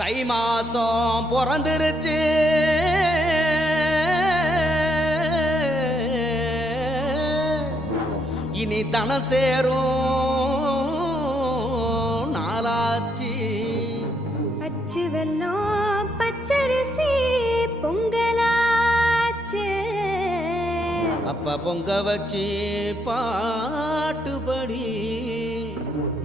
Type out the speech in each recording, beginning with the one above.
தை மாசம் பிறந்துருச்சு. இனி தன சேரும் நாளாச்சு. அச்சு வெல்லம் பச்சரிசி பொங்கலாச்சு. அப்ப பொங்க வச்சு பாட்டுபடி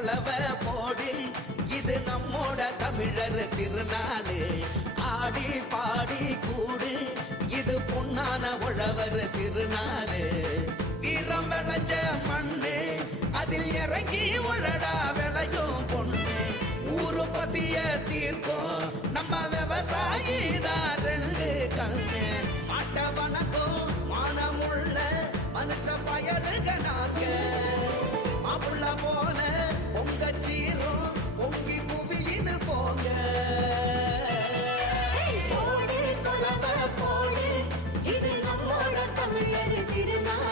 புலவ போடி. இது நம்மோட தமிழர் திருநாடு ஆடி பாடி கூடு. இது பொன்னான உழவர் திருநாடு வீரம் விளைஞ்ச மண்ணு. அதில் இறங்கி உழடா விளையும் பொண்ணு. ஊரு பசிய தீர்க்கும். நம்ம விவசாயி தான் ரெண்டு கண்ணு. மாட்ட வணக்கம் மானமுள்ள மனுஷ பயலுகள் போடு